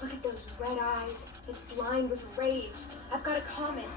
Look at those red eyes. It's blind with rage. I've got a comment.